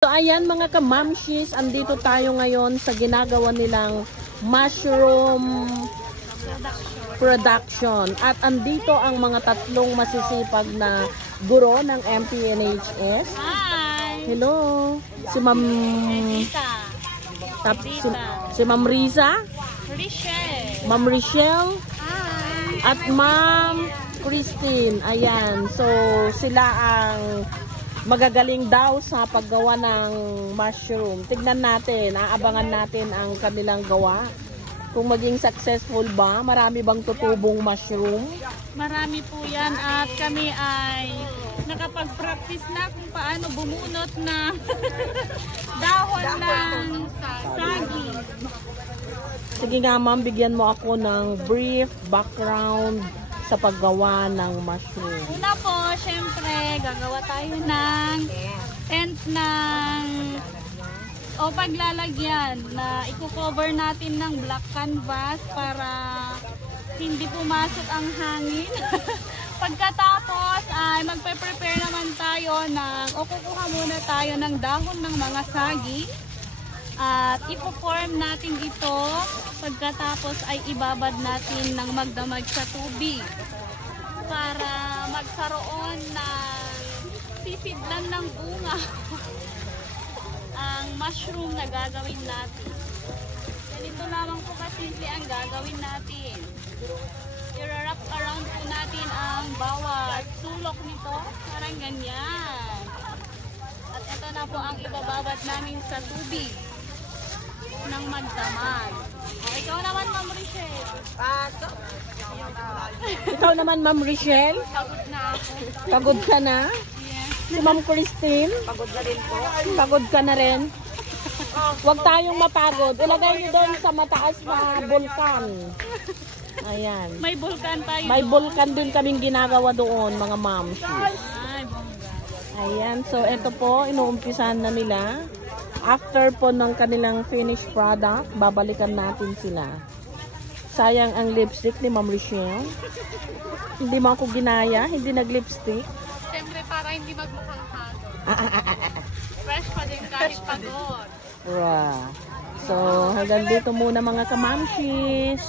So ayan mga kamamshis, andito tayo ngayon sa ginagawa nilang mushroom production. At andito ang mga tatlong masisipag na guro ng MPNHS. Hi! Hello! Si Ma'am si Ma'am Riza, Ma'am Richelle, at Ma'am Christine. Ayan. So sila ang magagaling daw sa paggawa ng mushroom. Tignan natin, aabangan natin ang kanilang gawa. Kung maging successful ba, marami bang tutubong mushroom? Marami po yan at kami ay nakapag-practice na kung paano bumunot na dahon ng saging. Sige nga ma'am, bigyan mo ako ng brief background sa paggawa ng mushroom. Una po, syempre, gagawa tayo ng tent ng o paglalagyan na i-cover natin ng black canvas para hindi pumasok ang hangin. Pagkatapos ay magpe-prepare naman tayo o kukuha muna tayo ng dahon ng mga saging at ipo-form natin ito. Pagkatapos ay ibabad natin ng magdamag sa tubig para magkaroon ng sisidlan ng bunga ang mushroom na gagawin natin. Ganito lamang po kasimple ang gagawin natin. I-wrap around po natin ang bawat sulok nito. Parang ganyan. At ito na po ang ibababad namin sa tubig ng magdamag. Ikaw naman, Ma'am Richelle. Ikaw naman, Ma'am Richelle? Pagod na ako. Pagod ka na? Yes. Si Ma'am Christine? Pagod na rin po. Pagod ka na rin? Huwag tayong mapagod. Ilagay niyo doon sa mataas na bulkan. Ayan. May bulkan tayo. May bulkan din kaming ginagawa doon, mga mamshis. Ay, bongga. Ayan. So, ito po, inuumpisahan na nila. After po ng kanilang finished product, babalikan natin sila. Sayang ang lipstick ni Ma'am Richelle. Hindi mo ako ginaya, hindi nag-lipstick. Siyempre, para hindi magmukhang hago. Fresh pa din kahit pagod. Wow. So, hanggang dito muna mga kamamshis.